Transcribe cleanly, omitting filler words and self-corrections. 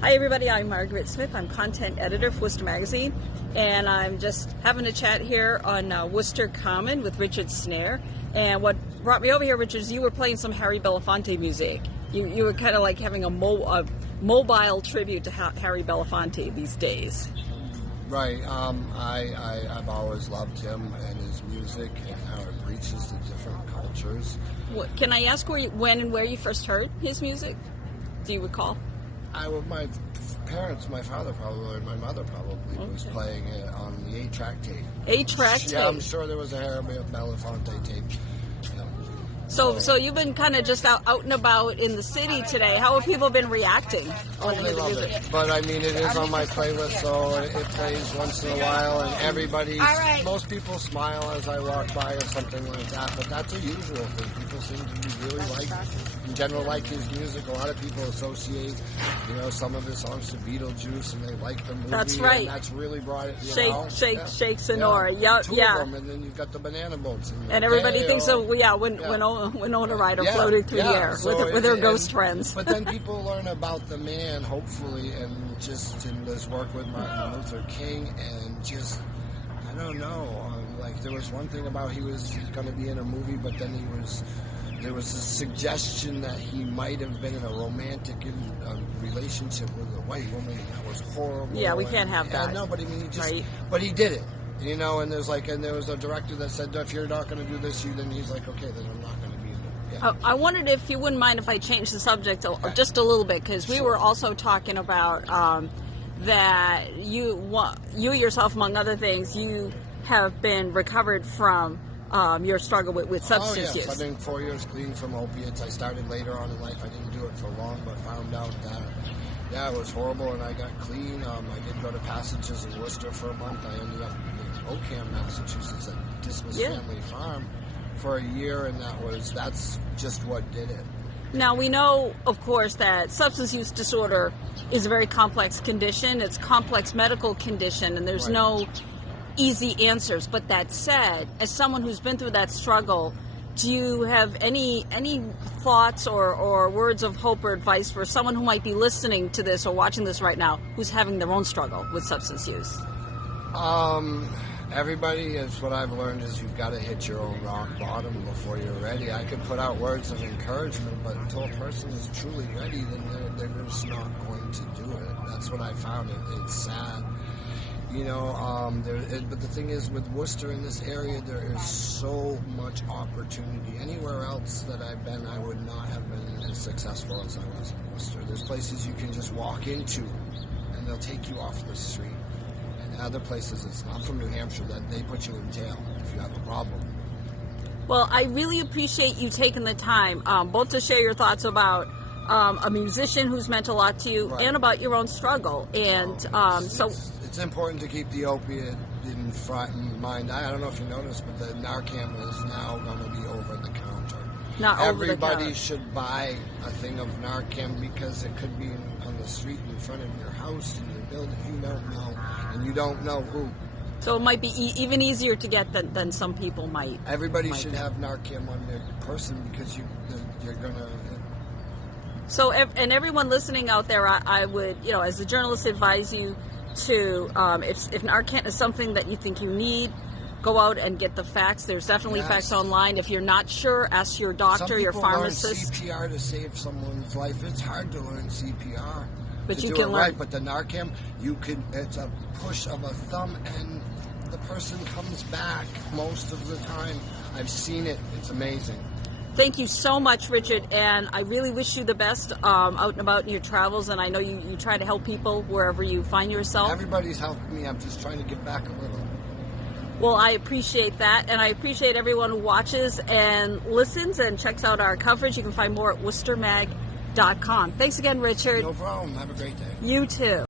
Hi everybody, I'm Margaret Smith. I'm content editor for Worcester Magazine, and I'm just having a chat here on Worcester Common with Richard Snair. And what brought me over here, Richard, is you were playing some Harry Belafonte music. You were kind of like having a mobile tribute to Harry Belafonte these days. Right. I've always loved him and his music and how it reaches the different cultures. Can I ask when and where you first heard his music? Do you recall? My parents, my father probably, and my mother probably was playing it on the 8-track tape. 8-track tape? Yeah, I'm sure there was a Harry Belafonte tape. Yeah. So you've been kind of just out and about in the city today. How have people been reacting? They love it. But I mean, it is on my playlist, so it plays once in a while, and most people smile as I walk by or something like that, but that's a usual thing. People seem to really in general, like his music. A lot of people associate, some of his songs to Beetlejuice, and they like the movie. That's right. And that's really brought it, Shake Sonora. Yeah. Two of them, and then you've got the banana boats. And everybody thinks of, Winona Ryder floated through the air with her ghost friends. But then people learn about the man, hopefully, and just in his work with Martin Luther King, and just, I don't know, there was one thing about he was going to be in a movie, but then there was a suggestion that he might have been in a romantic relationship with a white woman. That was horrible. Yeah, we can't have that. No, but I mean, but he did it. And there was a director that said, if you're not going to do this, then he's like, okay, then I'm not going to be in it. Yeah. I wondered if you wouldn't mind if I changed the subject just a little bit, because we were also talking about that you yourself, among other things, you have been recovered from your struggle with substance use. I've been 4 years clean from opiates. I started later on in life. I didn't do it for long, but found out that, it was horrible, and I got clean. I did go to Passages in Worcester for a month. I ended up in Oakham, Massachusetts, at Dismas Family Farm for a year, and that's just what did it. Now, we know, of course, that substance use disorder is a very complex condition. It's a complex medical condition, and there's no easy answers. But that said, as someone who's been through that struggle, do you have any thoughts or words of hope or advice for someone who might be listening to this or watching this right now who's having their own struggle with substance use? Everybody, is what I've learned, is you've got to hit your own rock bottom before you're ready. I could put out words of encouragement, but until a person is truly ready, then they're just not going to do it. That's what I found. It's sad. But the thing is, with Worcester in this area, there is so much opportunity. Anywhere else that I've been, I would not have been as successful as I was in Worcester. There's places you can just walk into, and they'll take you off the street. And other places, I'm from New Hampshire, that they put you in jail if you have a problem. Well, I really appreciate you taking the time, both to share your thoughts about a musician who's meant a lot to you, and about your own struggle. And it's important to keep the opiate in mind. I don't know if you noticed, but the Narcan is now going to be over the counter. Everybody should buy a thing of Narcan, because it could be on the street in front of your house, in your building. You don't know, and you don't know who. So it might be even easier to get than some people might. Everybody should have Narcan on their person, because you're going to... So, and everyone listening out there, I would, as a journalist, advise you to, if Narcan is something that you think you need, go out and get the facts. There's definitely facts online. If you're not sure, ask your doctor, your pharmacist. Some people learn CPR to save someone's life. It's hard to learn CPR. But you do can it learn. Right, but the Narcan, it's a push of a thumb, and the person comes back most of the time. I've seen it. It's amazing. Thank you so much, Richard, and I really wish you the best out and about in your travels, and I know you try to help people wherever you find yourself. Everybody's helping me. I'm just trying to give back a little. Well, I appreciate that, and I appreciate everyone who watches and listens and checks out our coverage. You can find more at worcestermag.com. Thanks again, Richard. No problem. Have a great day. You too.